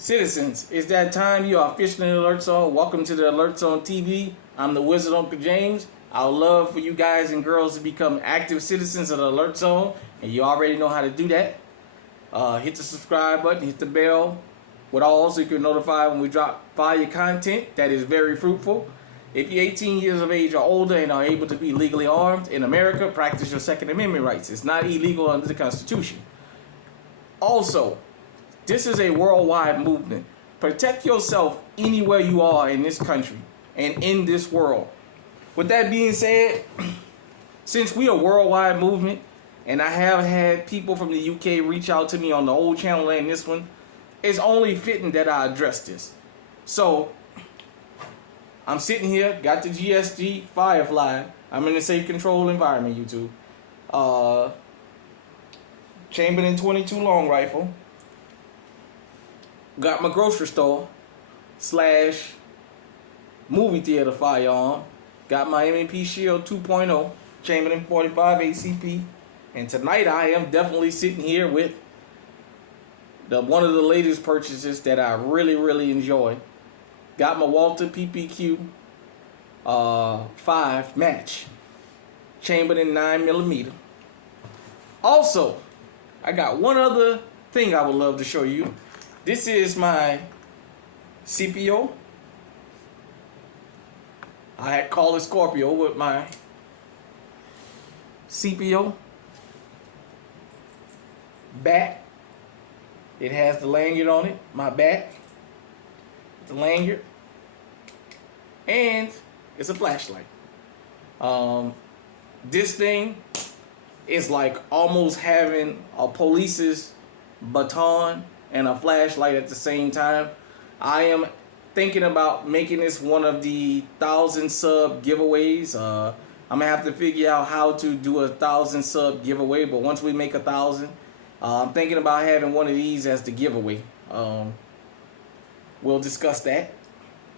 Citizens, it's that time. You are officially in the Alert Zone. Welcome to the Alert Zone TV. I'm the Wizard Uncle James. I would love for you guys and girls to become active citizens of the Alert Zone, and you already know how to do that. Hit the subscribe button, hit the bell with all so you can notify when we drop fire content that is very fruitful. If you're 18 years of age or older and are able to be legally armed in America, practice your Second Amendment rights. It's not illegal under the Constitution. Also, this is a worldwide movement. Protect yourself anywhere you are in this country and in this world. With that being said, since we are a worldwide movement, and I have had people from the UK reach out to me on the old channel and this one, it's only fitting that I address this. So, I'm sitting here, got the GSG Firefly. I'm in a safe control environment, YouTube. Chamberlain 22 long rifle. Got my grocery store / movie theater firearm. Got my M&P Shield 2.0, Chamberlain 45 ACP. And tonight I am definitely sitting here with one of the latest purchases that I really enjoy. Got my Walter PPQ 5 match, Chamberlain 9mm. Also, I got one other thing I would love to show you. This is my CPO. I had called it Scorpio with my CPO bat. It has the lanyard on it, my bat, the lanyard, and it's a flashlight. This thing is like almost having a police's baton and a flashlight at the same time. I am thinking about making this one of the 1,000 sub giveaways. I'm gonna have to figure out how to do a 1,000 sub giveaway, but once we make 1,000, I'm thinking about having one of these as the giveaway. We'll discuss that.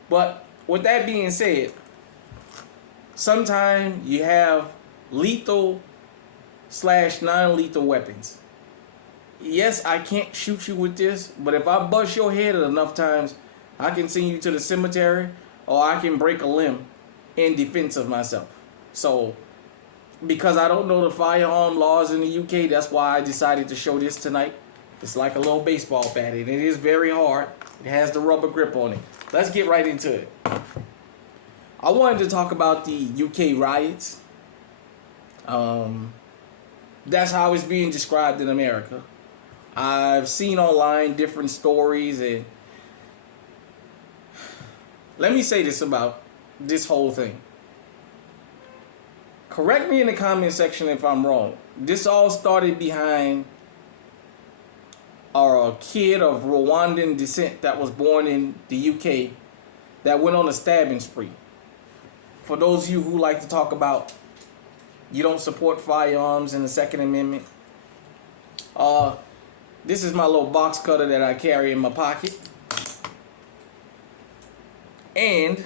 But with that being said, sometimes you have lethal / non-lethal weapons. Yes, I can't shoot you with this, but if I bust your head enough times, I can send you to the cemetery, or I can break a limb in defense of myself. So, because I don't know the firearm laws in the UK, that's why I decided to show this tonight. It's like a little baseball bat, and it is very hard. It has the rubber grip on it. Let's get right into it. I wanted to talk about the UK riots. That's how it's being described in America. I've seen online different stories, and let me say this about this whole thing. Correct me in the comment section if I'm wrong. This all started behind a kid of Rwandan descent that was born in the UK that went on a stabbing spree. For those of you who like to talk about you don't support firearms in the Second Amendment, this is my little box cutter that I carry in my pocket. And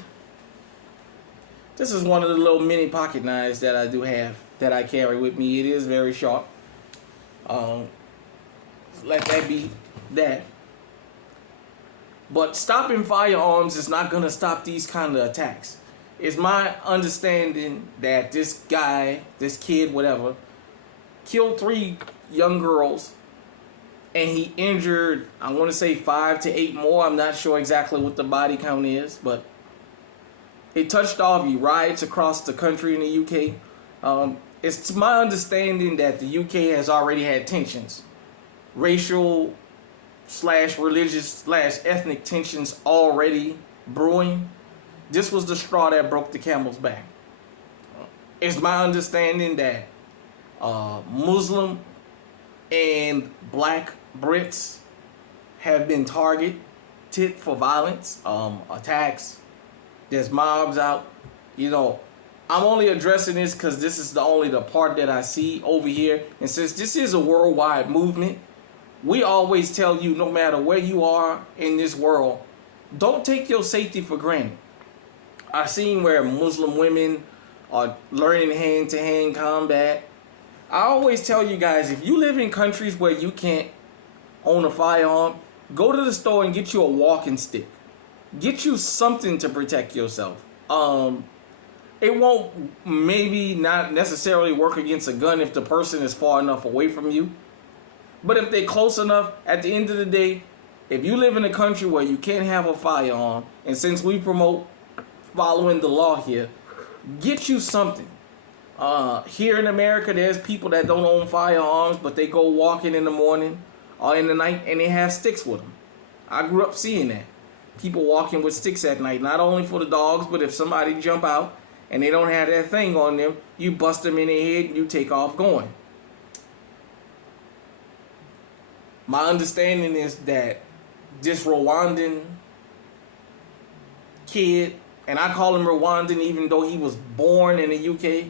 this is one of the little mini pocket knives that I do have, that I carry with me. It is very sharp. Let that be that. But stopping firearms is not going to stop these kind of attacks. It's my understanding that this guy, this kid, whatever, killed 3 young girls, and he injured, I want to say 5 to 8 more. I'm not sure exactly what the body count is, but it touched off riots across the country in the UK. It's my understanding that the UK has already had tensions, racial / religious / ethnic tensions already brewing. This was the straw that broke the camel's back. It's my understanding that Muslim and black Brits have been targeted for violence, attacks. There's mobs out. You know, I'm only addressing this because this is only the part that I see over here. And since this is a worldwide movement, we always tell you, no matter where you are in this world, don't take your safety for granted. I've seen where Muslim women are learning hand-to-hand combat. I always tell you guys, if you live in countries where you can't own a firearm, Go to the store and get you a walking stick. Get you something to protect yourself. It won't maybe not necessarily work against a gun if the person is far enough away from you. But if they're close enough, at the end of the day, if you live in a country where you can't have a firearm, and since we promote following the law here, get you something. Here in America, there's people that don't own firearms, but they go walking in the morning or in the night and they have sticks with them. I grew up seeing that. People walking with sticks at night, not only for the dogs, but if somebody jump out and they don't have that thing on them, you bust them in the head and you take off going. My understanding is that this Rwandan kid, and I call him Rwandan even though he was born in the UK,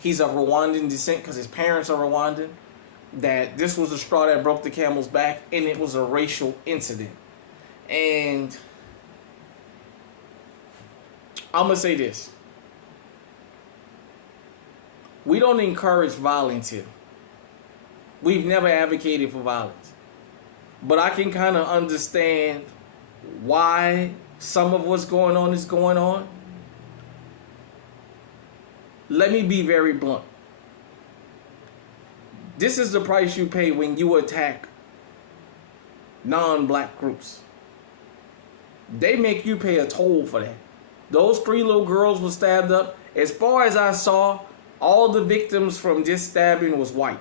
he's of Rwandan descent because his parents are Rwandan, that this was the straw that broke the camel's back, and it was a racial incident. And I'm going to say this. We don't encourage violence here. We've never advocated for violence. But I can kind of understand why some of what's going on is going on. Let me be very blunt. This is the price you pay when you attack non-black groups. They make you pay a toll for that. Those 3 little girls were stabbed up. As far as I saw, all the victims from this stabbing was white.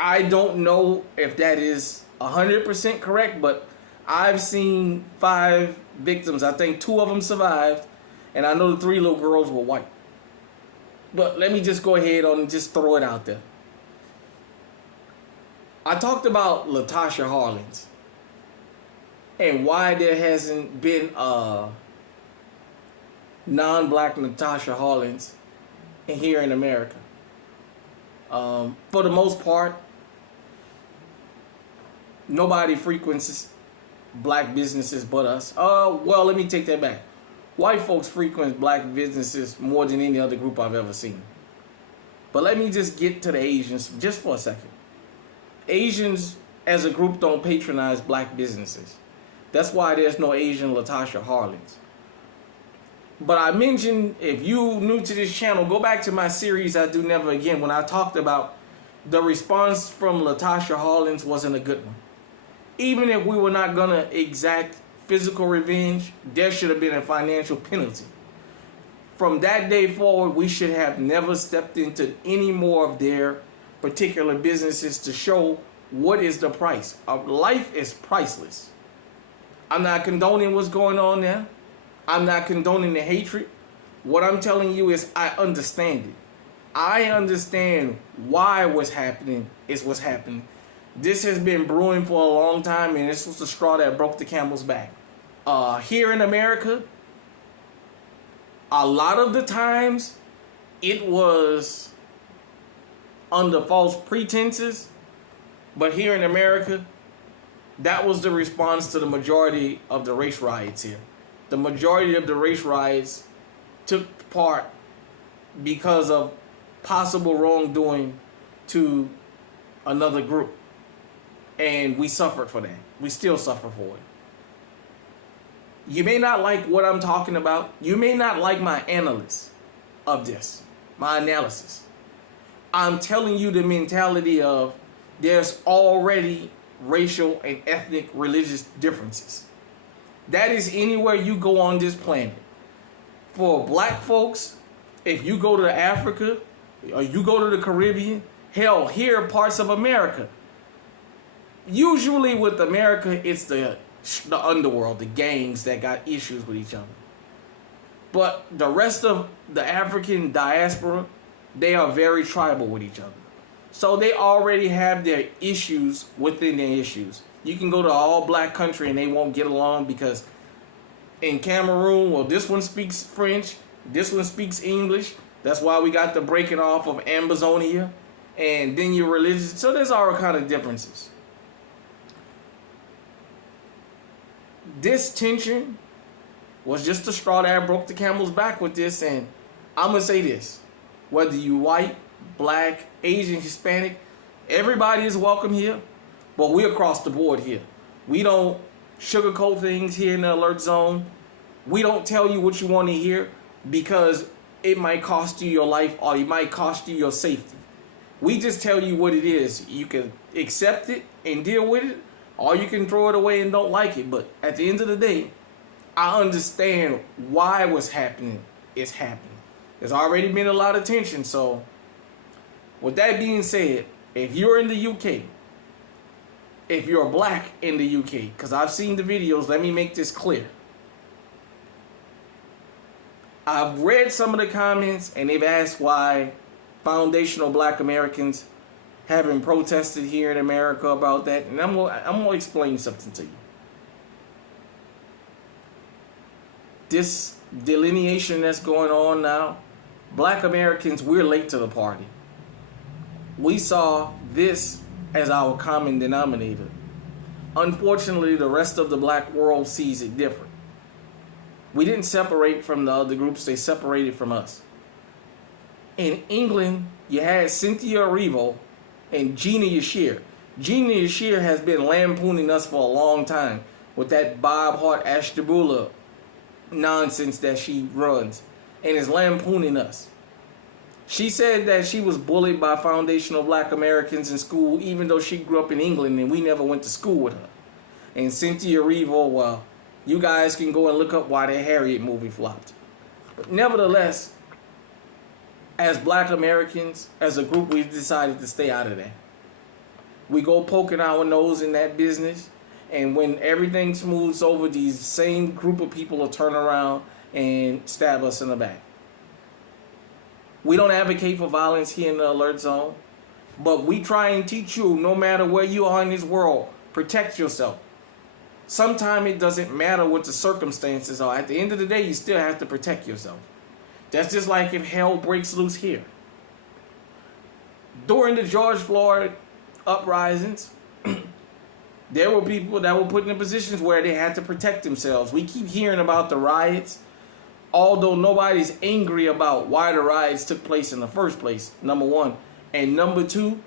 I don't know if that is 100% correct, but I've seen 5 victims. I think 2 of them survived, and I know the 3 little girls were white. But let me just go ahead on and just throw it out there. I talked about Latasha Harlins and why there hasn't been a non-black Natasha Harlins here in America. For the most part, nobody frequents black businesses but us. Well, let me take that back. White folks frequent black businesses more than any other group I've ever seen. But let me just get to the Asians just for a second. Asians as a group don't patronize black businesses. That's why there's no Asian Latasha Harlins. But I mentioned, if you new to this channel, go back to my series I Do Never Again when I talked about the response from Latasha Harlins wasn't a good one. Even if we were not going to exact physical revenge, there should have been a financial penalty. From that day forward, we should have never stepped into any more of their particular businesses to show what is the price. Life is priceless. I'm not condoning what's going on there. I'm not condoning the hatred. What I'm telling you is I understand it. I understand why what's happening is what's happening. This has been brewing for a long time, and this was the straw that broke the camel's back. Here in America, a lot of the times it was under false pretenses, but here in America, that was the response to the majority of the race riots here. The majority of the race riots took part because of possible wrongdoing to another group. And we suffered for that. We still suffer for it. You may not like what I'm talking about. You may not like my analysis of this, my analysis. I'm telling you the mentality of there's already racial and ethnic religious differences. That is anywhere you go on this planet. For black folks, if you go to Africa or you go to the Caribbean, hell, here parts of America. Usually with America, it's the underworld, the gangs that got issues with each other. But the rest of the African diaspora, they are very tribal with each other. So they already have their issues within their issues. You can go to an all-black country and they won't get along because in Cameroon, well, this one speaks French, this one speaks English. That's why we got the breaking off of Ambazonia. And then your religion. So there's all kind of differences. This tension was just the straw that broke the camel's back with this. And I'm going to say this. Whether you white, black, Asian, Hispanic, everybody is welcome here. But we're across the board here. We don't sugarcoat things here in the alert zone. We don't tell you what you want to hear because it might cost you your life or it might cost you your safety. We just tell you what it is. You can accept it and deal with it, or you can throw it away and don't like it. But at the end of the day, I understand why what's happening is happening. There's already been a lot of tension. So with that being said, if you're in the UK, if you're black in the UK, because I've seen the videos, let me make this clear. I've read some of the comments and they've asked why foundational black Americans haven't protested here in America about that. And I'm gonna explain something to you. This delineation that's going on now, black Americans, we're late to the party. We saw this as our common denominator. Unfortunately, the rest of the black world sees it different. We didn't separate from the other groups, they separated from us. In England, you had Cynthia Erivo and Gina Yashir. Gina Yashir has been lampooning us for a long time with that Bob Hart Ashtabula nonsense that she runs and is lampooning us. She said that she was bullied by foundational black Americans in school, even though she grew up in England and we never went to school with her. And Cynthia Erivo, well, you guys can go and look up why the Harriet movie flopped. But nevertheless, as black Americans, as a group, we've decided to stay out of that. We go poking our nose in that business, and when everything smooths over, these same group of people will turn around and stab us in the back. We don't advocate for violence here in the alert zone, but we try and teach you, no matter where you are in this world, protect yourself. Sometimes it doesn't matter what the circumstances are. At the end of the day, you still have to protect yourself. That's just like if hell breaks loose here. During the George Floyd uprisings, there were people that were put in positions where they had to protect themselves. We keep hearing about the riots, although nobody's angry about why the riots took place in the first place, number one. And number two,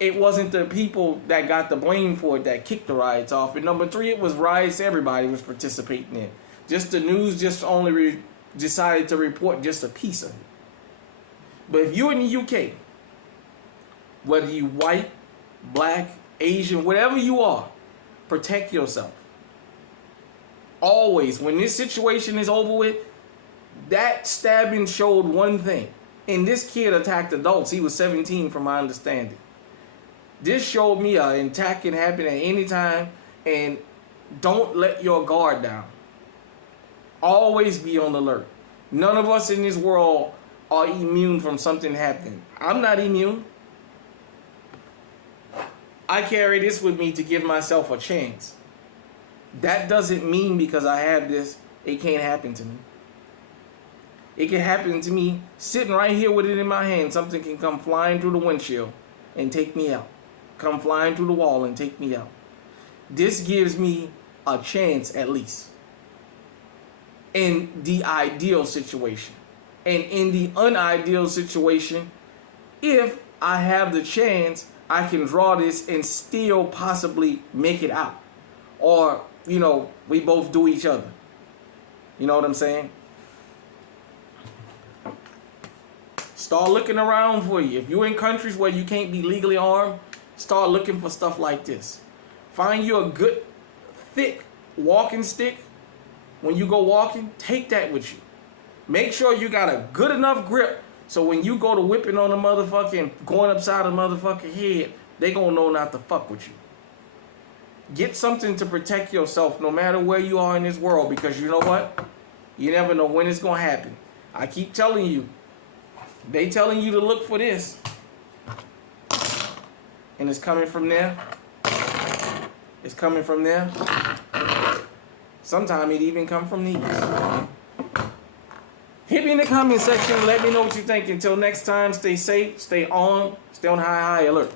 it wasn't the people that got the blame for it that kicked the riots off. And number three, it was riots everybody was participating in. Just the news just only decided to report just a piece of it. But if you're in the UK, whether you white, black, Asian, whatever you are, protect yourself. Always, when this situation is over with, that stabbing showed one thing. And this kid attacked adults. He was 17 from my understanding. This showed me an attack can happen at any time, and don't let your guard down. Always be on alert. None of us in this world are immune from something happening. I'm not immune. I carry this with me to give myself a chance. That doesn't mean because I have this, it can't happen to me. It can happen to me sitting right here with it in my hand. Something can come flying through the windshield and take me out. Come flying through the wall and take me out. This gives me a chance at least. In the ideal situation. And in the unideal situation, if I have the chance, I can draw this and still possibly make it out. Or, you know, we both do each other. You know what I'm saying? Start looking around for you. If you're in countries where you can't be legally armed, start looking for stuff like this. Find you a good, thick walking stick. When you go walking, take that with you. Make sure you got a good enough grip so when you go to whipping on a motherfucker and going upside a motherfucker head, they gonna know not to fuck with you. Get something to protect yourself no matter where you are in this world, because you know what? You never know when it's gonna happen. I keep telling you, they telling you to look for this. And it's coming from there. It's coming from there. Sometimes it even come from these. Hit me in the comment section. Let me know what you think. Until next time, stay safe, stay on high alert.